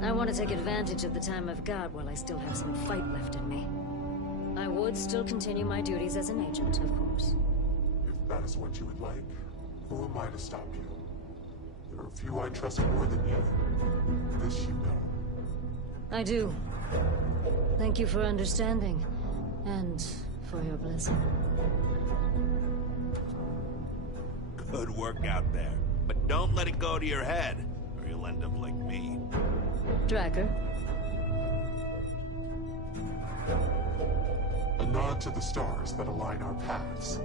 I want to take advantage of the time I've got while I still have some fight left in me. I would still continue my duties as an agent, of course. If that is what you would like, who am I to stop you? There are few I trust more than you. This you know. I do. Thank you for understanding, and for your blessing. Good work out there. But don't let it go to your head, or you'll end up like me. Dracker? A nod to the stars that align our paths.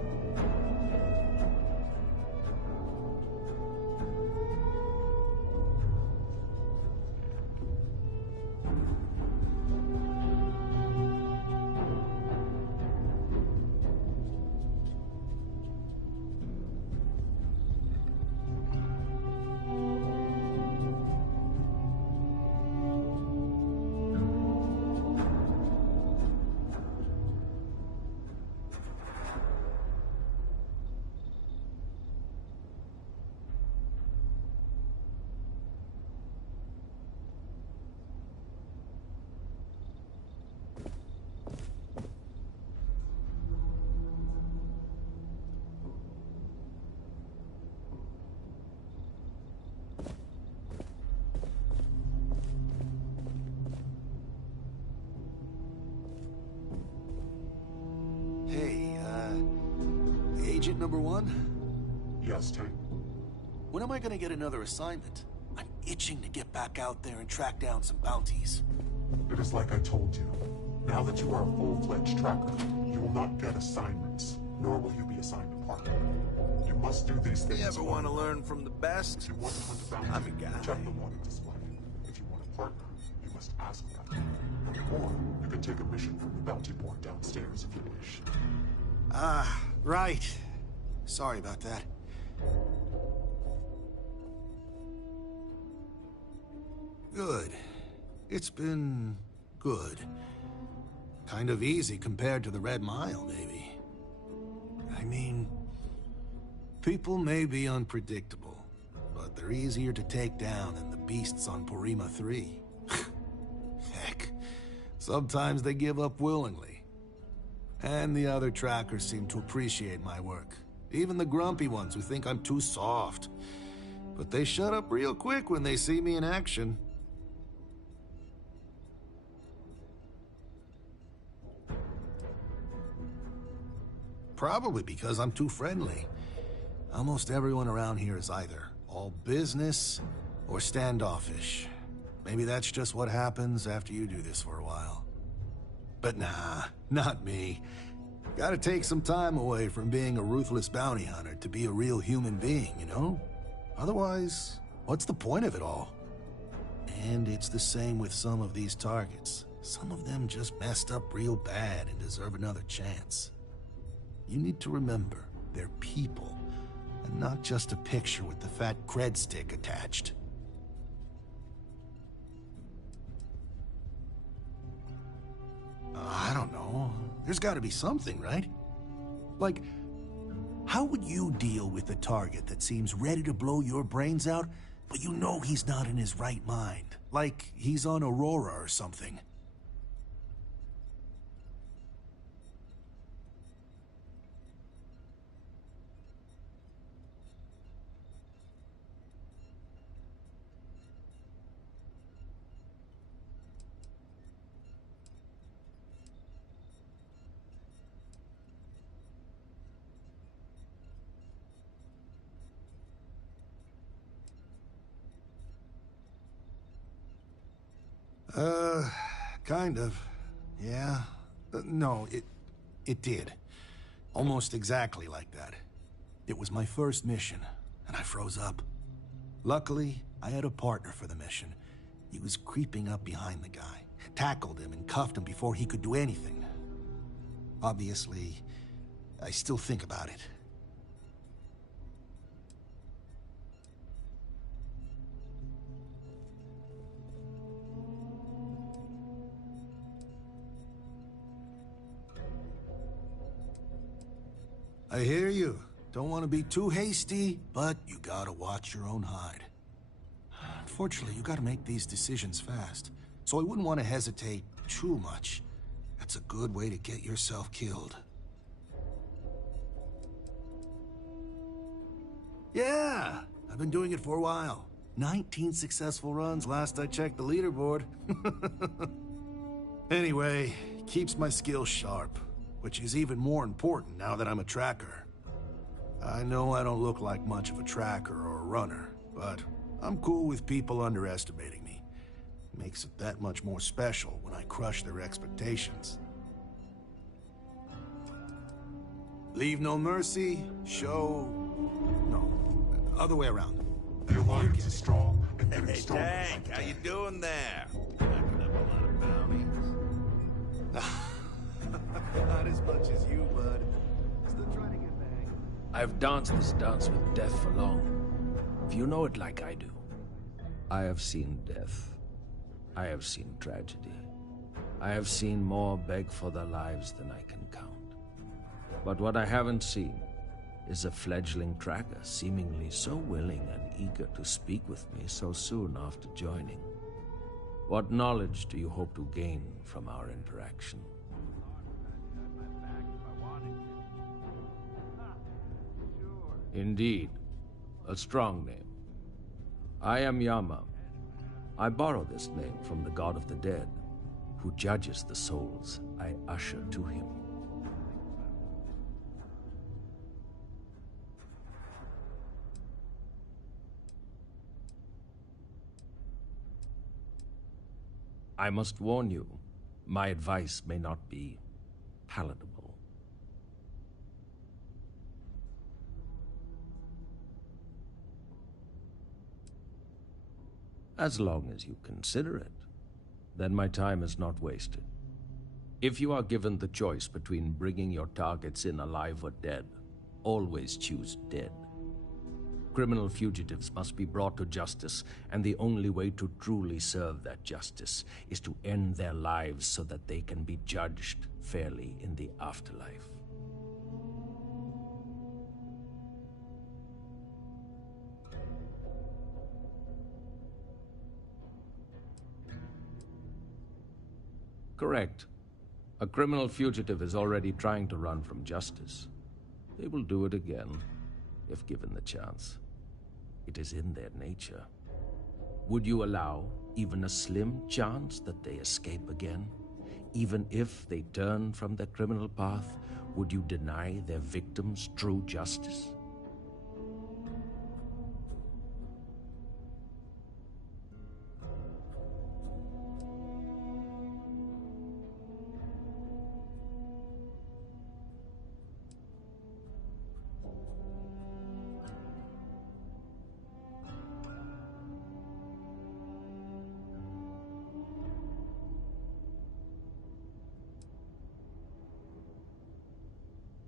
Agent number one? Yes, Tank. When am I gonna get another assignment? I'm itching to get back out there and track down some bounties. It is like I told you. Now that you are a full-fledged tracker, you will not get assignments, nor will you be assigned a partner. You must do these things. You ever want to learn from the best? If you want to hunt a bounty, I'm a guy. check the wanted display. If you want a partner, you must ask for that. Or you can take a mission from the bounty board downstairs if you wish. Ah, right. Sorry about that. Good. It's been good. Kind of easy compared to the Red Mile, maybe. I mean, people may be unpredictable, but they're easier to take down than the beasts on Porima 3. Heck, sometimes they give up willingly. And the other trackers seem to appreciate my work. Even the grumpy ones who think I'm too soft. But they shut up real quick when they see me in action. Probably because I'm too friendly. Almost everyone around here is either all business or standoffish. Maybe that's just what happens after you do this for a while. But nah, not me. Gotta take some time away from being a ruthless bounty hunter to be a real human being, you know? Otherwise, what's the point of it all? And it's the same with some of these targets. Some of them just messed up real bad and deserve another chance. You need to remember, they're people, and not just a picture with the fat cred stick attached. I don't know. There's gotta be something, right? Like, how would you deal with a target that seems ready to blow your brains out, but you know he's not in his right mind? Like he's on Aurora or something. Kind of. Yeah. No, it did. Almost exactly like that. It was my first mission, and I froze up. Luckily, I had a partner for the mission. He was creeping up behind the guy, tackled him and cuffed him before he could do anything. Obviously, I still think about it. I hear you. Don't want to be too hasty, but you gotta watch your own hide. Unfortunately, you gotta make these decisions fast. So I wouldn't want to hesitate too much. That's a good way to get yourself killed. Yeah, I've been doing it for a while. 19 successful runs last I checked the leaderboard. Anyway, keeps my skills sharp, which is even more important now that I'm a tracker. I know I don't look like much of a tracker or a runner, but I'm cool with people underestimating me. Makes it that much more special when I crush their expectations. Leave no mercy, show... no, other way around. The Alliance is strong and getting Hey, stronger. Tank, how you doing there? Racking up a lot of bounties. Not as much as you, bud. Still trying to get back. I've danced this dance with death for long. If you know it like I do. I have seen death. I have seen tragedy. I have seen more beg for their lives than I can count. But what I haven't seen is a fledgling tracker seemingly so willing and eager to speak with me so soon after joining. What knowledge do you hope to gain from our interaction? Indeed, a strong name. I am Yama. I borrow this name from the god of the dead, who judges the souls I usher to him. I must warn you, my advice may not be palatable. As long as you consider it, then my time is not wasted. If you are given the choice between bringing your targets in alive or dead, always choose dead. Criminal fugitives must be brought to justice, and the only way to truly serve that justice is to end their lives so that they can be judged fairly in the afterlife. Correct. A criminal fugitive is already trying to run from justice. They will do it again, if given the chance. It is in their nature. Would you allow even a slim chance that they escape again? Even if they turn from their criminal path, would you deny their victims true justice?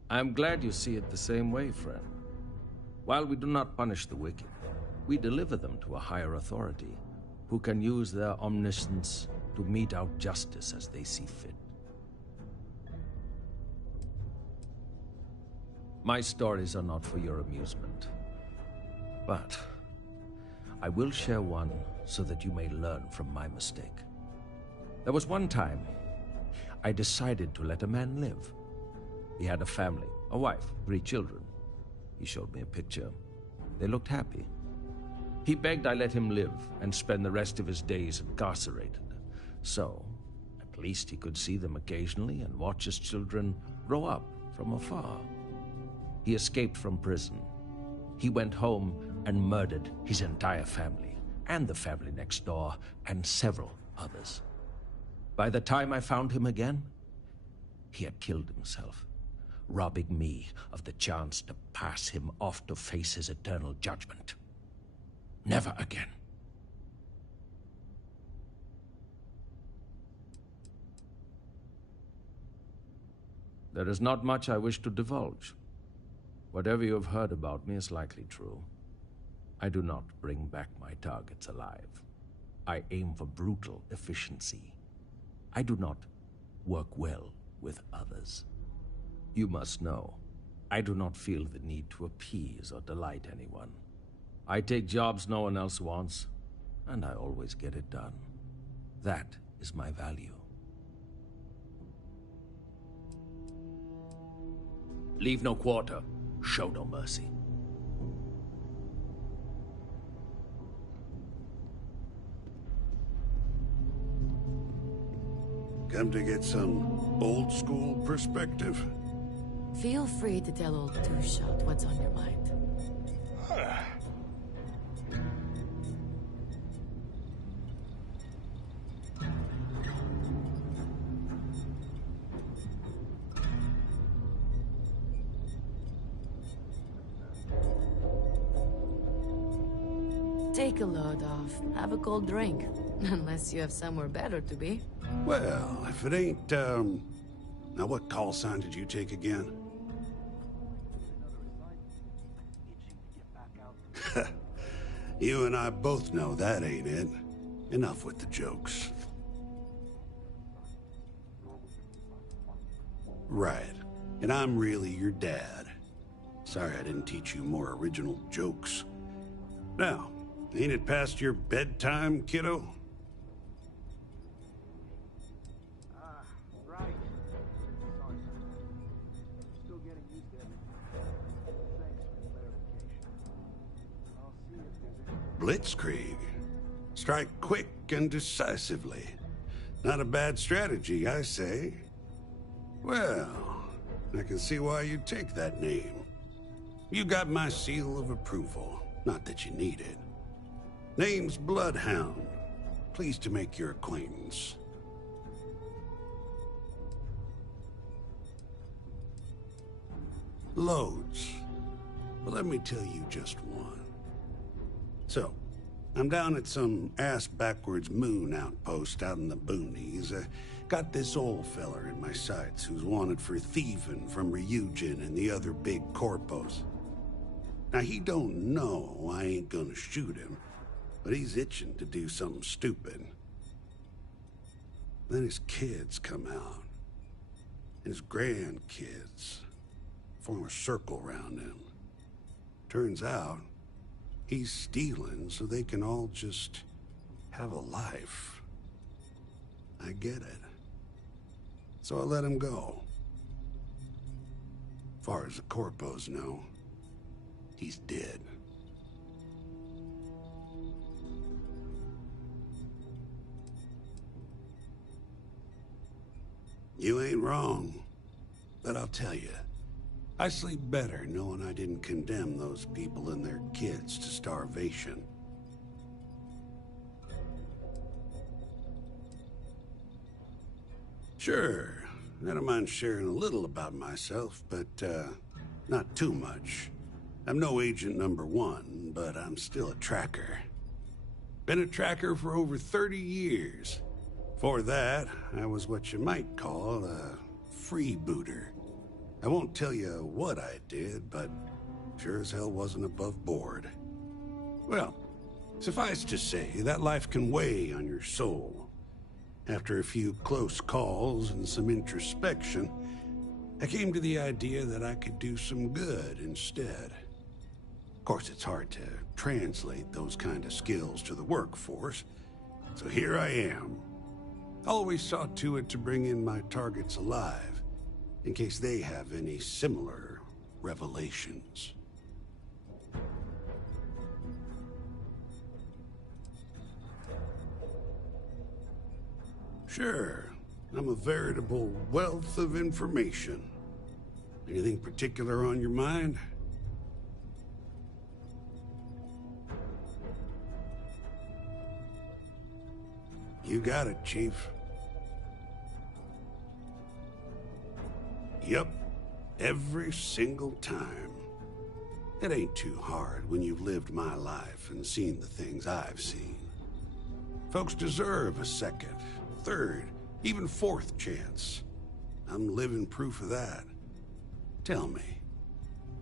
I'm glad you see it the same way, friend. While we do not punish the wicked, we deliver them to a higher authority, who can use their omniscience to mete out justice as they see fit. My stories are not for your amusement, but I will share one so that you may learn from my mistake. There was one time I decided to let a man live. He had a family, a wife, 3 children. He showed me a picture. They looked happy. He begged I let him live and spend the rest of his days incarcerated. So, at least he could see them occasionally and watch his children grow up from afar. He escaped from prison. He went home and murdered his entire family, and the family next door, and several others. By the time I found him again, he had killed himself, robbing me of the chance to pass him off to face his eternal judgment. Never again. There is not much I wish to divulge. Whatever you have heard about me is likely true. I do not bring back my targets alive. I aim for brutal efficiency. I do not work well with others. You must know, I do not feel the need to appease or delight anyone. I take jobs no one else wants, and I always get it done. That is my value. Leave no quarter, show no mercy. Come to get some old school perspective? Feel free to tell old Two-Shot what's on your mind. Take a load off. Have a cold drink. Unless you have somewhere better to be. Well, if it ain't, Now, what call sign did you take again? You and I both know that ain't it. Enough with the jokes. Right. And I'm really your dad. Sorry I didn't teach you more original jokes. Now, ain't it past your bedtime, kiddo? Right. Sorry. Still getting used to everything. Thanks for the clarification. I'll see if there's any... Blitzkrieg. Strike quick and decisively. Not a bad strategy, I say. Well, I can see why you take that name. You got my seal of approval. Not that you need it. Name's Bloodhound. Pleased to make your acquaintance. Loads. Well, let me tell you just one. So, I'm down at some ass-backwards moon outpost out in the boonies. Got this old feller in my sights who's wanted for thieving from Ryujin and the other big corpos. Now, he don't know I ain't gonna shoot him, but he's itching to do something stupid. Then his kids come out, and his grandkids form a circle around him. Turns out, he's stealing so they can all just have a life. I get it. So I let him go. Far as the corpos know, he's dead. You ain't wrong, but I'll tell you, I sleep better knowing I didn't condemn those people and their kids to starvation. Sure, I don't mind sharing a little about myself, but, not too much. I'm no agent #1, but I'm still a tracker. Been a tracker for over 30 years. Before that, I was what you might call a freebooter. I won't tell you what I did, but sure as hell wasn't above board. Well, suffice to say, that life can weigh on your soul. After a few close calls and some introspection, I came to the idea that I could do some good instead. Of course, it's hard to translate those kind of skills to the workforce, so here I am. Always saw to it to bring in my targets alive, in case they have any similar revelations. Sure, I'm a veritable wealth of information. Anything particular on your mind? You got it, Chief. Yup, every single time. It ain't too hard when you've lived my life and seen the things I've seen. Folks deserve a second, third, even fourth chance. I'm living proof of that. Tell me,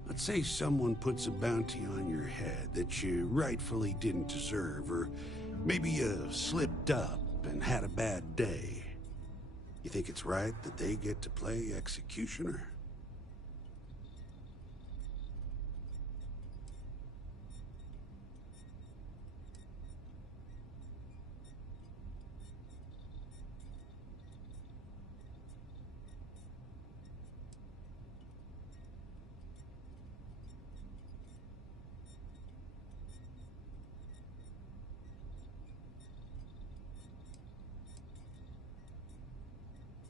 let's say someone puts a bounty on your head that you rightfully didn't deserve, or maybe you slipped up and had a bad day. You think it's right that they get to play executioner?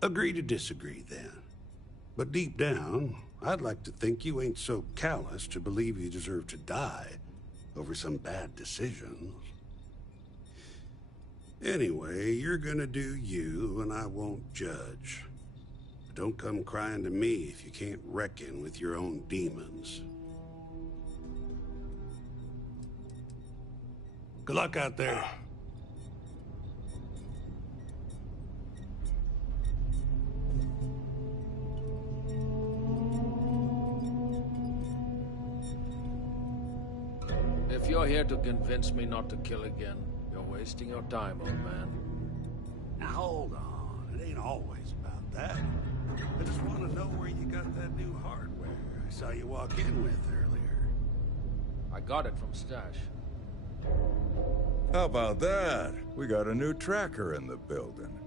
Agree to disagree, then. But deep down, I'd like to think you ain't so callous to believe you deserve to die over some bad decisions. Anyway, you're gonna do you, and I won't judge. But don't come crying to me if you can't reckon with your own demons. Good luck out there. If you're here to convince me not to kill again, you're wasting your time, old man. Now hold on, it ain't always about that. I just want to know where you got that new hardware I saw you walk in with earlier. I got it from Stash. How about that? We got a new tracker in the building.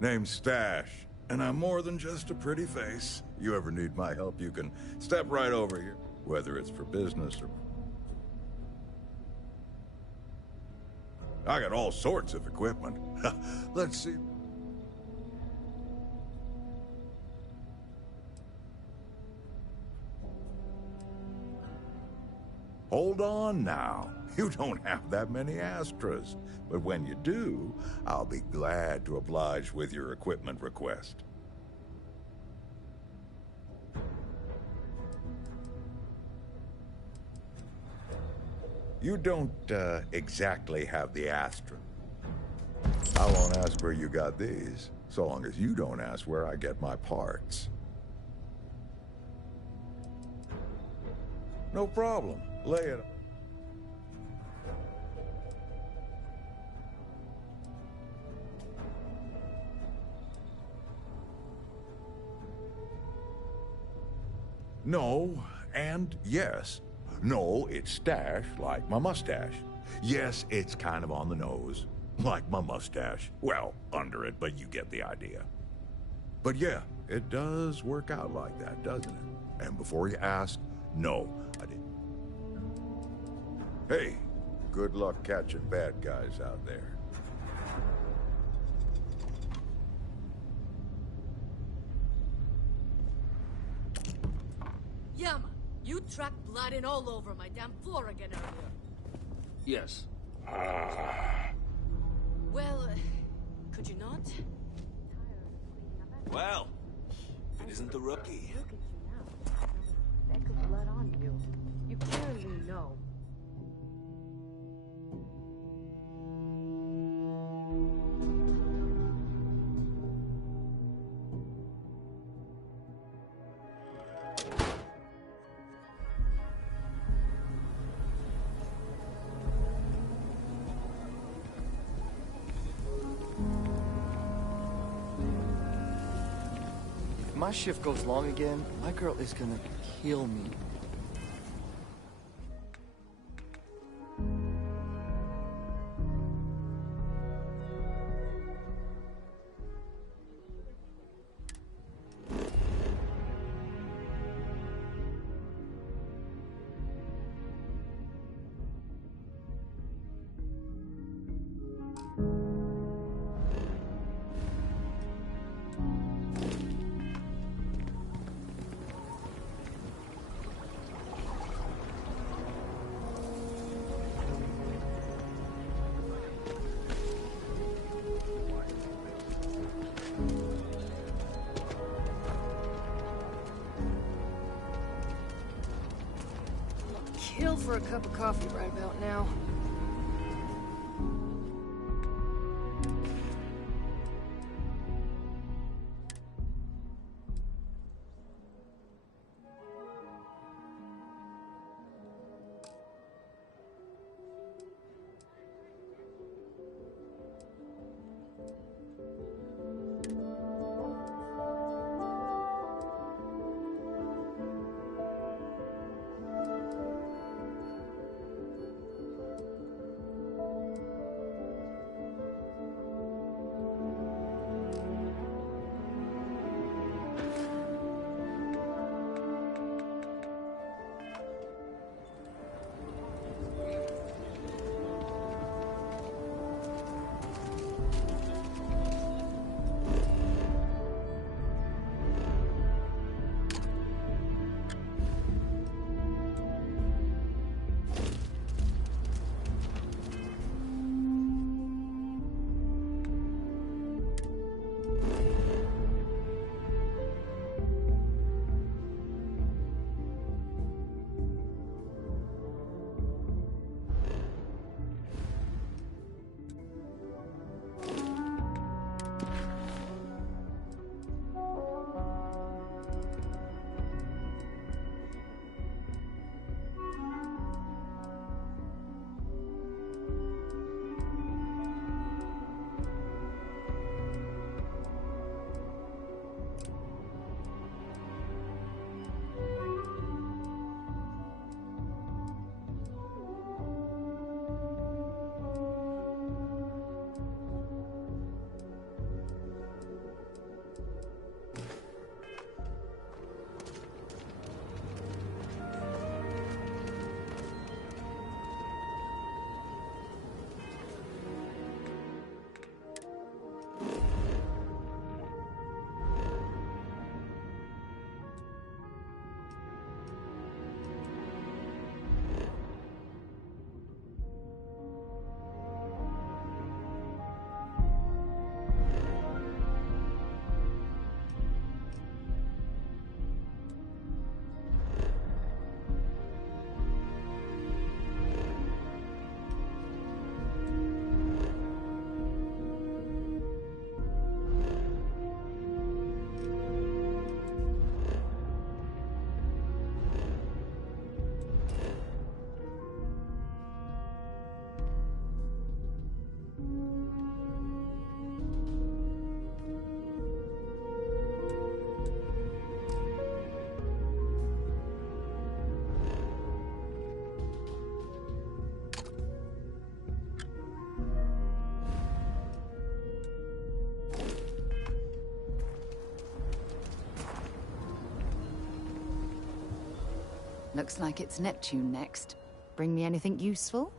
Name's Stash, and I'm more than just a pretty face. You ever need my help, you can step right over here, whether it's for business or... I got all sorts of equipment. Let's see. Hold on now. You don't have that many Astras. But when you do, I'll be glad to oblige with your equipment request. You don't, exactly have the Astra. I won't ask where you got these, so long as you don't ask where I get my parts. No problem. Lay it. No, and yes. No, it's Stash, like my mustache. Yes, it's kind of on the nose, like my mustache. Well, under it, but you get the idea. But yeah, it does work out like that, doesn't it? And before you ask, no, I didn't. Hey, good luck catching bad guys out there. Yama, you tracked blood in all over my damn floor again earlier. Yes. Well, could you not? Well, if it isn't the rookie. Look at you now. There's a speck of blood on you. You clearly know. If my shift goes long again, my girl is gonna kill me. Kill for a cup of coffee right about now. Looks like it's Neptune next. Bring me anything useful?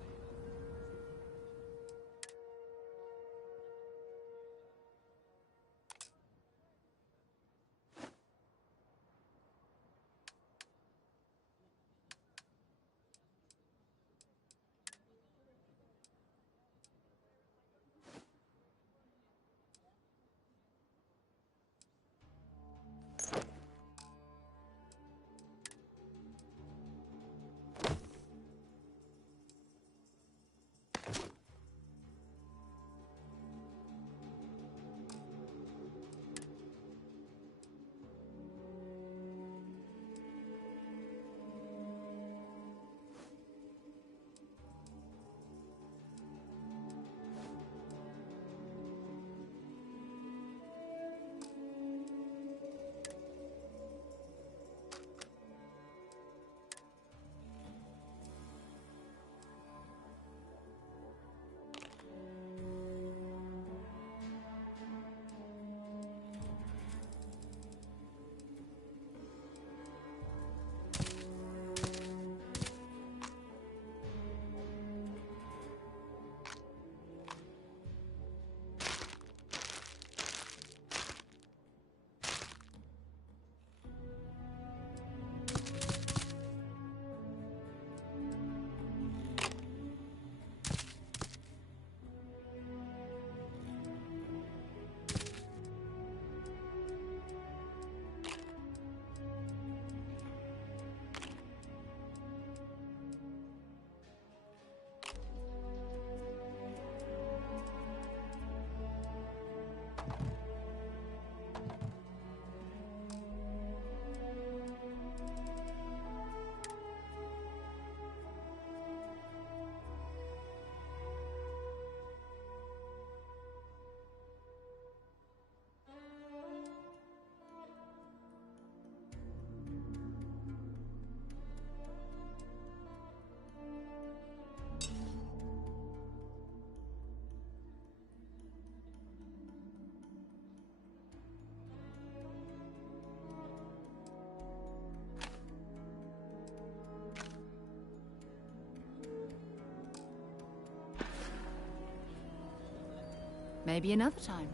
Maybe another time.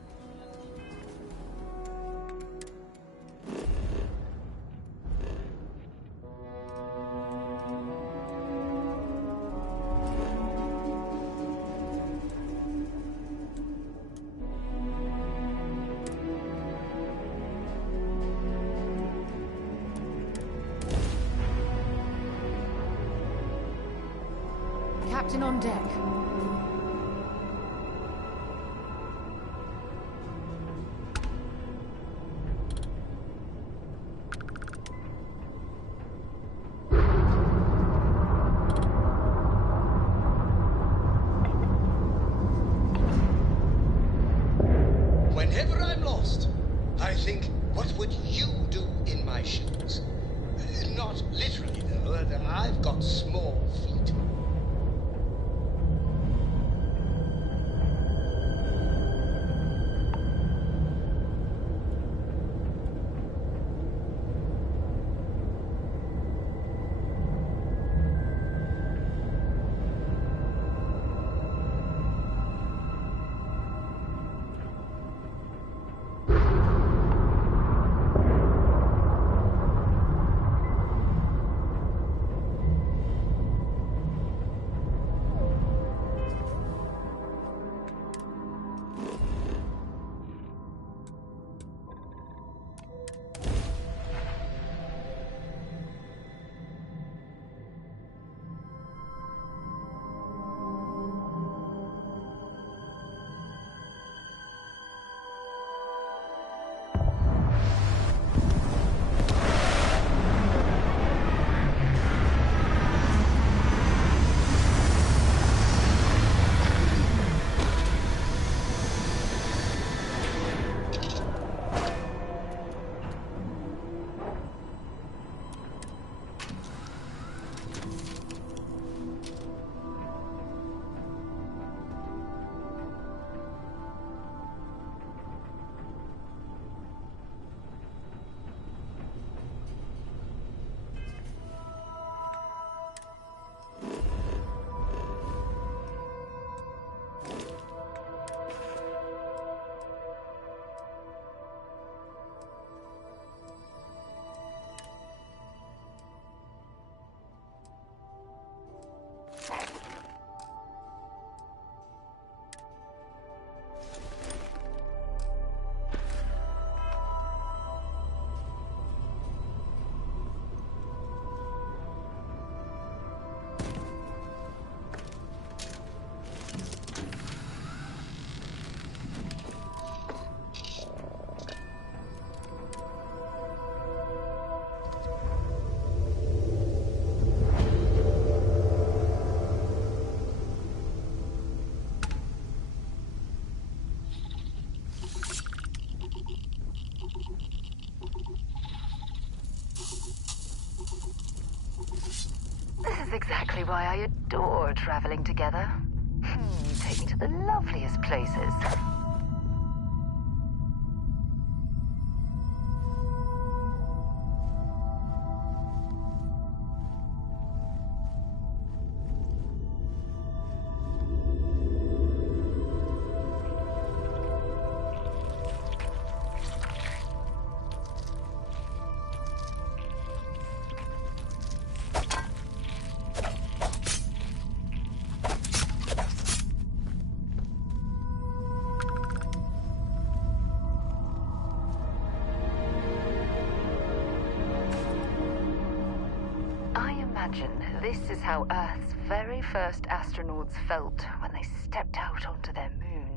Captain on deck. Whenever I'm lost, I think, what would you do in my shoes? Not literally, though. I've got small feet. probably why I adore traveling together. You take me to the loveliest places. This is how Earth's very first astronauts felt when they stepped out onto their moon.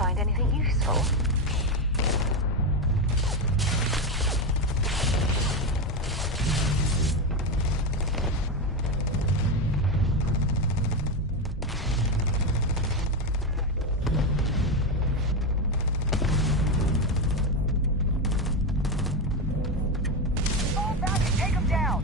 Find anything useful? Fall back and take them down!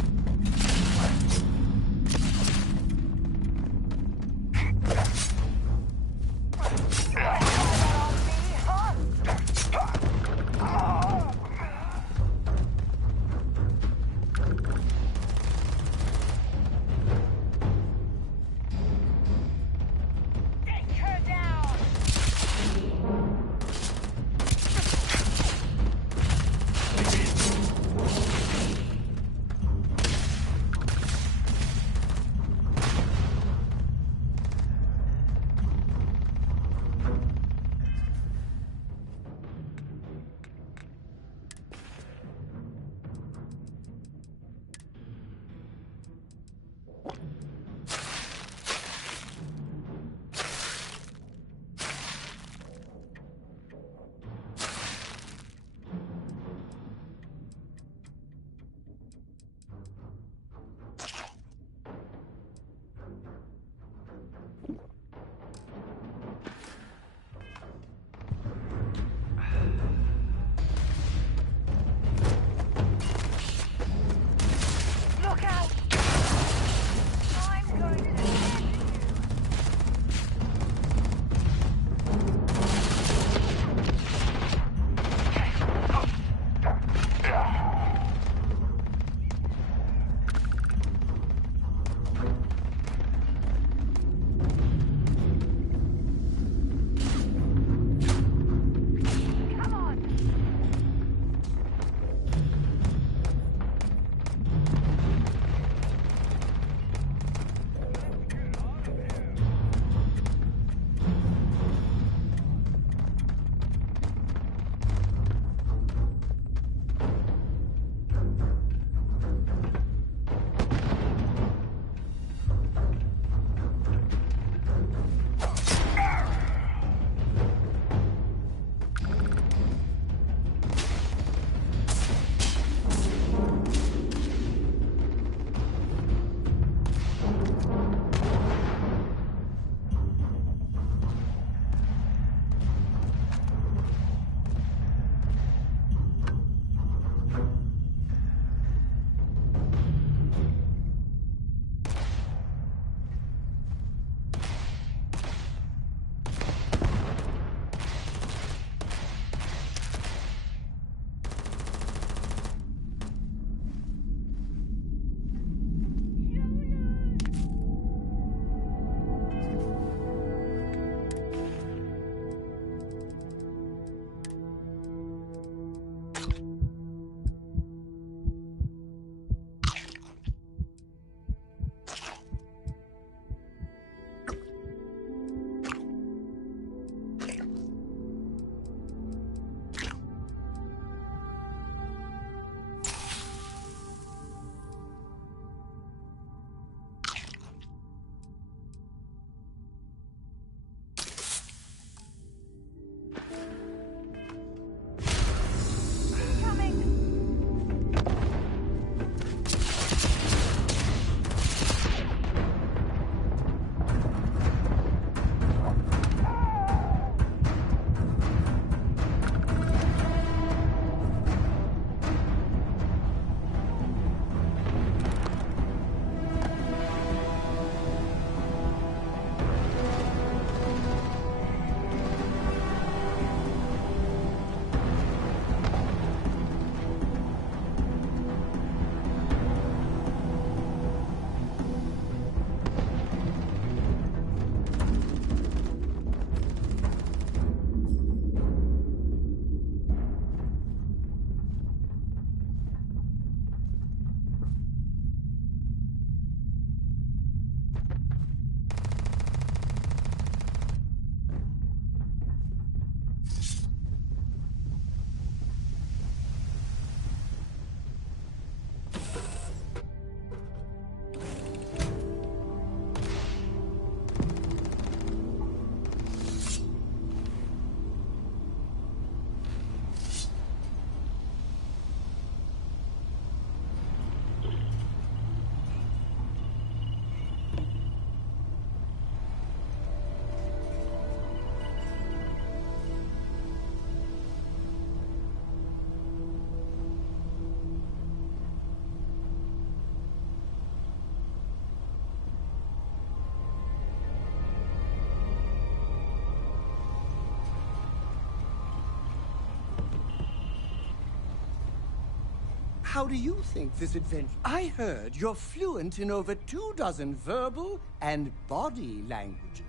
How do you think this adventure? I heard you're fluent in over 24 verbal and body languages.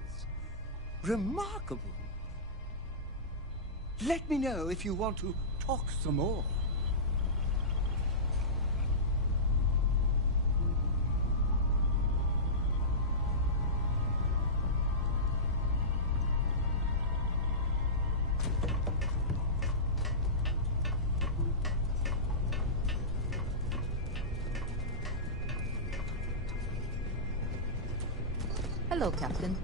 Remarkable. Let me know if you want to talk some more. Hello, Captain.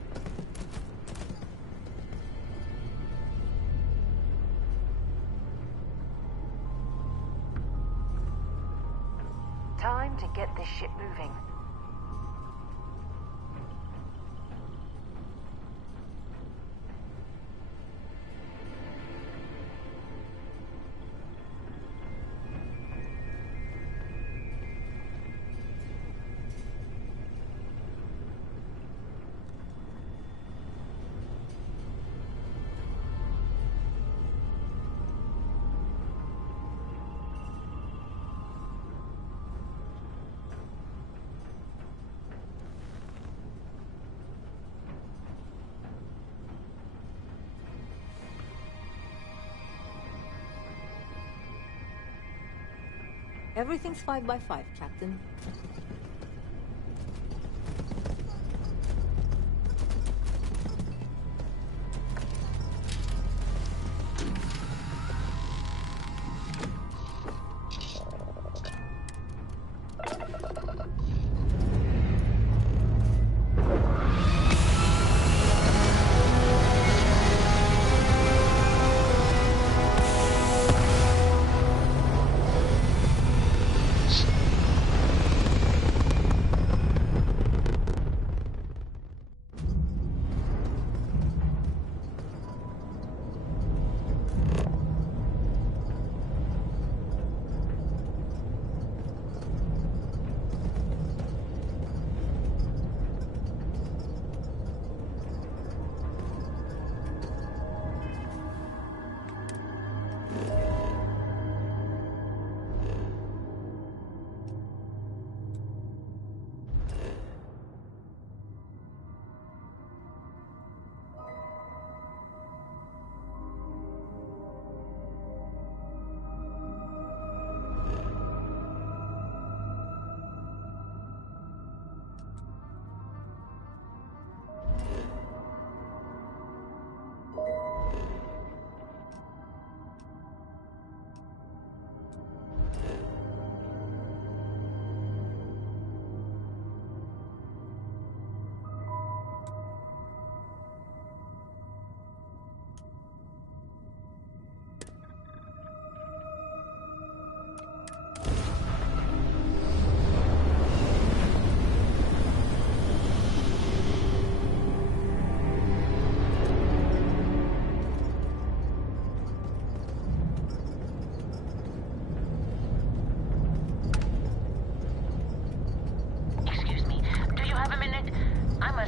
Time to get this ship moving. Everything's 5 by 5, Captain.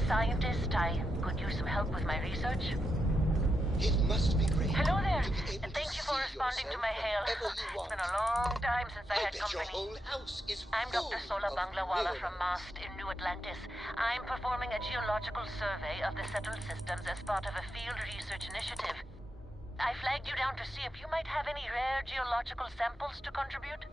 Scientist, I could use some help with my research. It must be great. Hello there, and thank you for responding to my hail. It's been a long time since I had company. Your whole house is I'm Dr. Sola Banglawala from Mast in New Atlantis. I'm performing a geological survey of the settled systems as part of a field research initiative. I flagged you down to see if you might have any rare geological samples to contribute.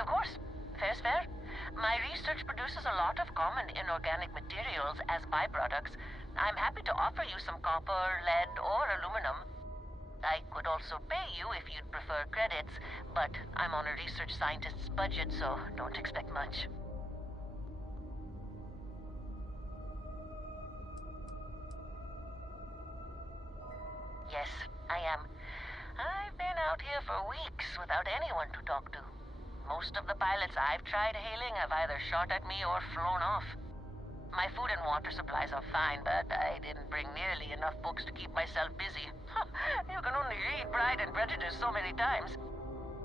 Of course. Fair's fair. My research produces a lot of common inorganic materials as byproducts. I'm happy to offer you some copper, lead, or aluminum. I could also pay you if you'd prefer credits, but I'm on a research scientist's budget, so don't expect much. Yes, I am. I've been out here for weeks without anyone to talk to. Most of the pilots I've tried hailing have either shot at me or flown off. My food and water supplies are fine, but I didn't bring nearly enough books to keep myself busy. You can only read Pride and Prejudice so many times.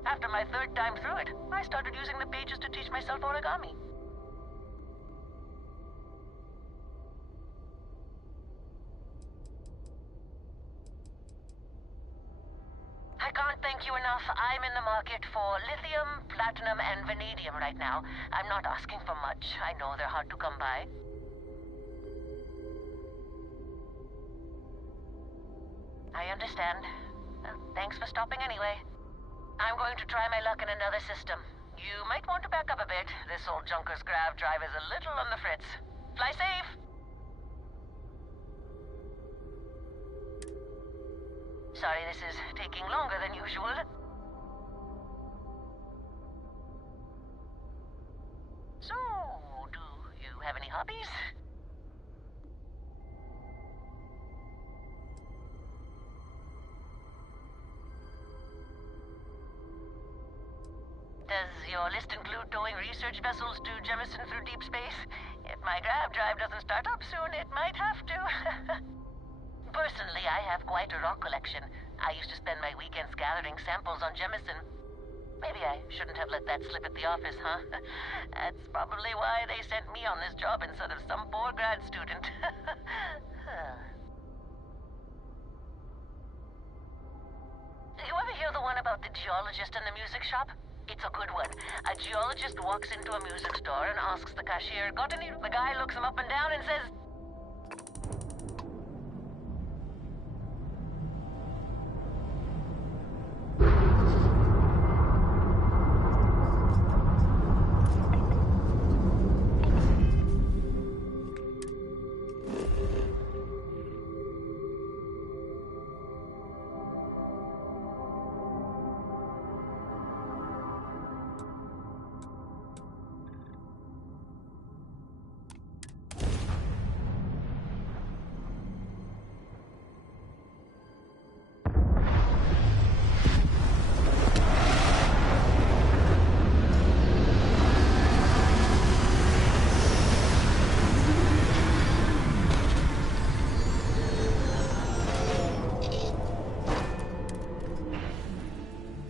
After my third time through it, I started using the pages to teach myself origami. I can't thank you enough. I'm in the market for lithium, platinum, and vanadium right now. I'm not asking for much. I know they're hard to come by. I understand. Thanks for stopping anyway. I'm going to try my luck in another system. You might want to back up a bit. This old junker's grav drive is a little on the fritz. Fly safe! Sorry this is taking longer than usual. So, do you have any hobbies? Does your list include towing research vessels to Jemison through deep space? If my grav drive doesn't start up soon, it might have to. Personally, I have quite a rock collection. I used to spend my weekends gathering samples on Jemison. Maybe I shouldn't have let that slip at the office, huh? That's probably why they sent me on this job instead of some poor grad student. You ever hear the one about the geologist in the music shop? It's a good one. A geologist walks into a music store and asks the cashier, "Got any?" The guy looks him up and down and says,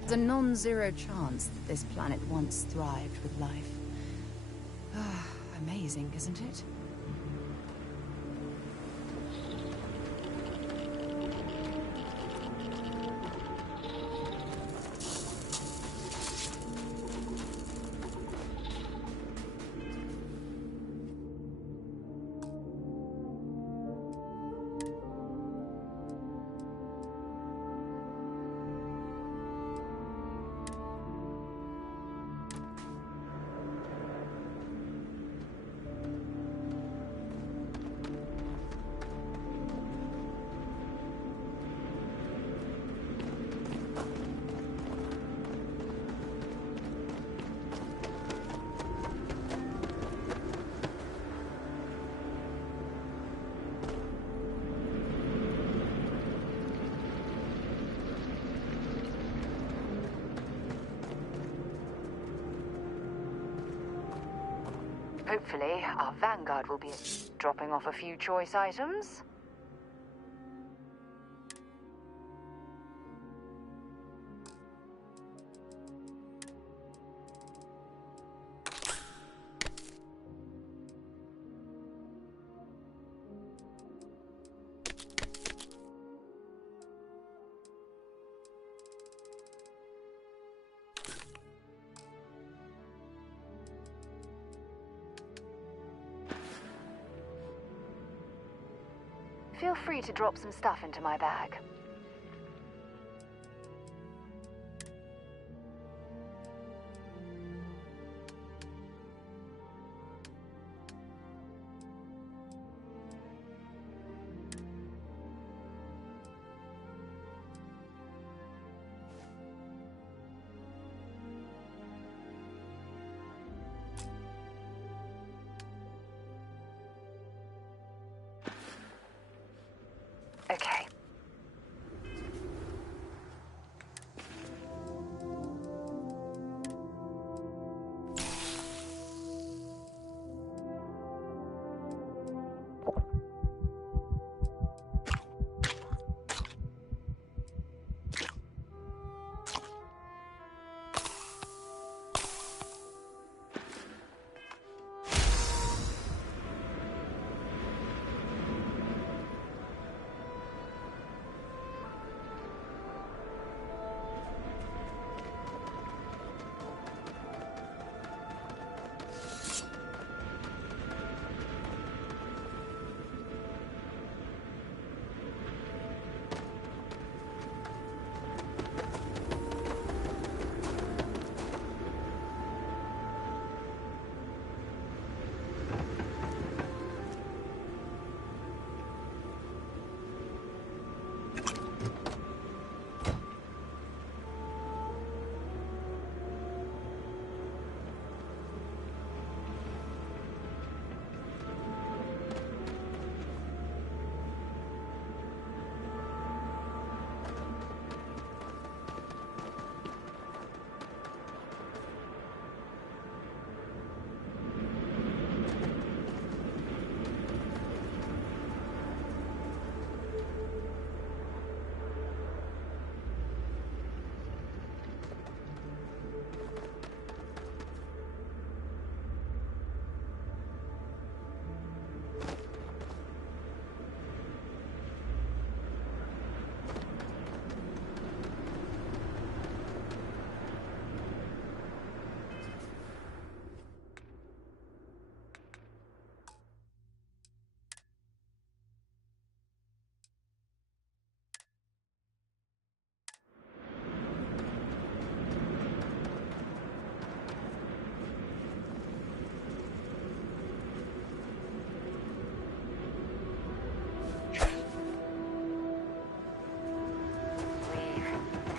There's a non-zero chance that this planet once thrived with life. Amazing, isn't it? Hopefully, our vanguard will be dropping off a few choice items. Feel free to drop some stuff into my bag. Okay.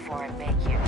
before I make you.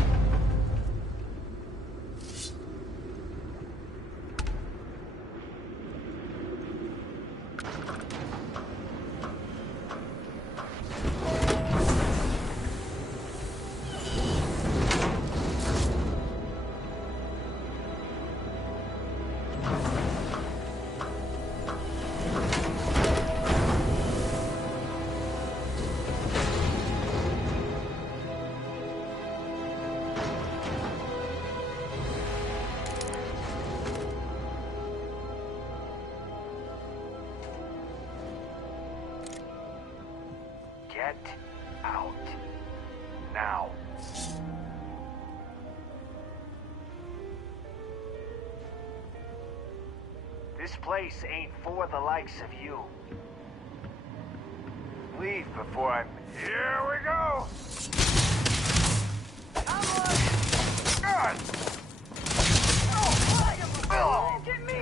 Get out. Now. This place ain't for the likes of you. Leave before I'm... Here we go! I'm like... God! Oh! Get me!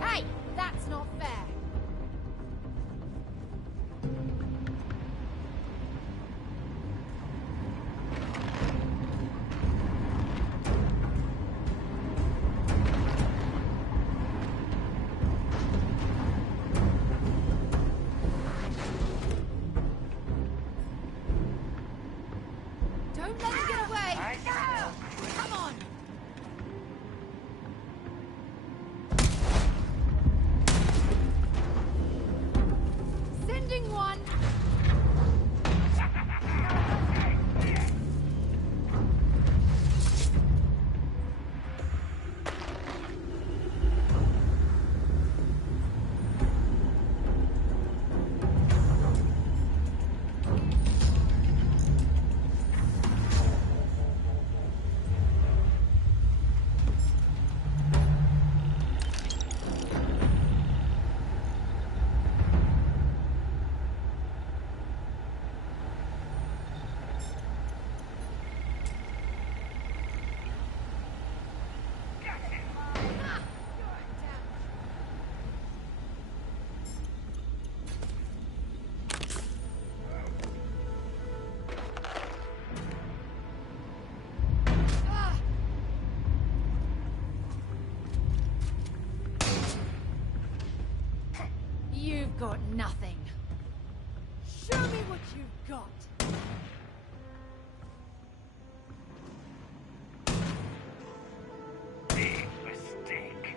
Hey, that's not fair. Don't let him get away! Come on! Sending one! You've got nothing. Show me what you've got. Big mistake.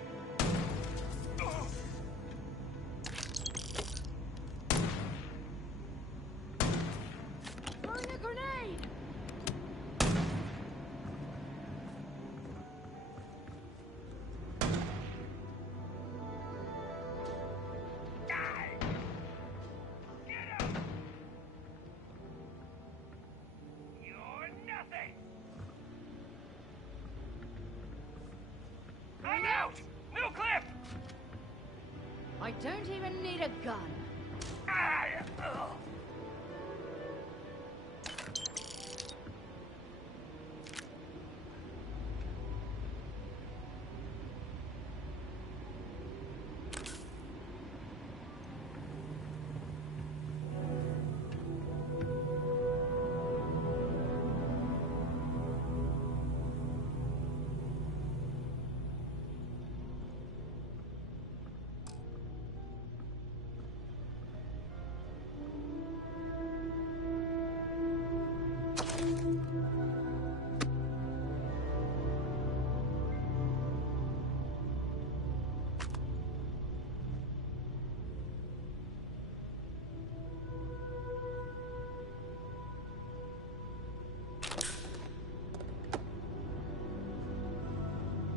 Throwing a grenade! I'm out! Middle clip! I don't even need a gun.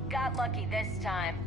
Got lucky this time.